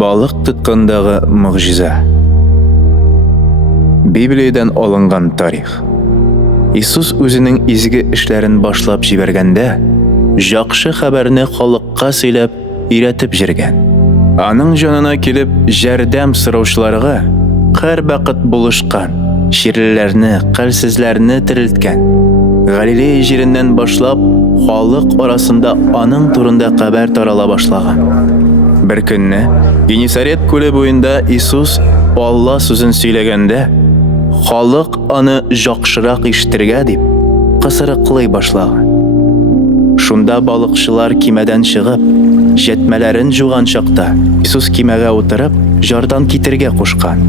Балык тоткандагы мөгъҗиза. Библиядан алынган тарих. Иисус үзенең изге эшләрен башлап җибәргәндә, яхшы хәбәрне халыкка сөйләп, өйрәтеп җиргән. Аның җанына килеп, җәрдәм сораучыларга һәрвакыт булышкан, ширлеләрне, кәлсезләрне терелткән. Галилея җиреннән башлап, халык арасында аның турында хәбәр тарала башлаган. Бер көнне Генесарет күле буенда Иисус Алла сүзен сөйләгәндә, халык аны яхшырак ишетергә дип кысырыклый башлаган. Шунда балыкчылар кимәдән чыгып, җәтмәләрен җуган чакта Иисус кимәгә утырып, жардан китергә кушкан.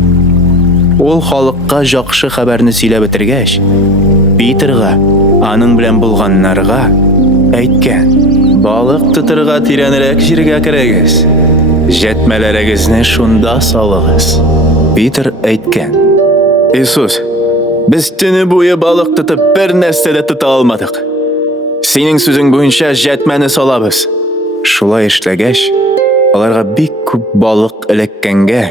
Ул халыкка яхшы хәбәрне сөйләп бетергәч, Питерга, аның белән булганнарга әйткән: балык тотырга тирәнрәк җиргә керегез. Җәтмәләрегезне шунда салыгыз. Питер әйткән: Иисус, без төне буе балык тотып бер нәрсә дә тота алмадык. Синең сүзең буенча җәтмәне салабыз. Шулай эшләгәч, аларга бик күп балык эләккәнгә,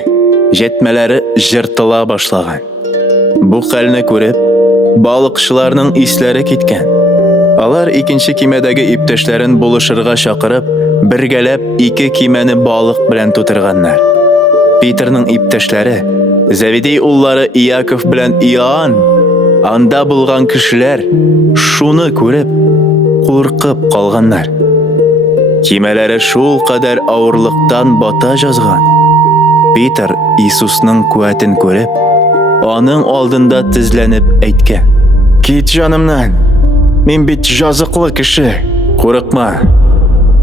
җәтмәләре җыртыла башлаган. Бу хәлне күреп, балыкчыларның исләре киткән. Алар икенче кимәдәге иптәшләрен булышырга чакырып, бергәләп ике кимәне балык белән тутырганнар. Питерның иптәшләре, Зеведей уллары Иаков белән Иоанн, анда булган кешеләр шуны күреп, куркып калганнар. Кимәләре шул кадәр авырлыктан бата жазган. Питер Иисусның куәтен күреп, аның алдында тезләнеп әйткән: Кит җанымнан, мин бит жазыклы кеше. Курыкма.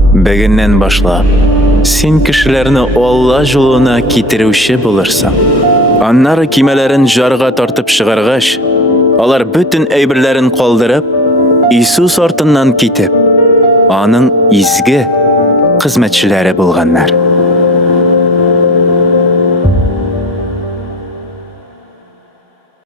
Бөгеннән башлап, син кешеләрне Алла жолына китерүче булырсың. Аннары кимәләрен жарга тартып чыгаргач, алар бөтен әйберләрен калдырып, Иисус артыннан китеп, аның изге хезмәтчеләре булганнар.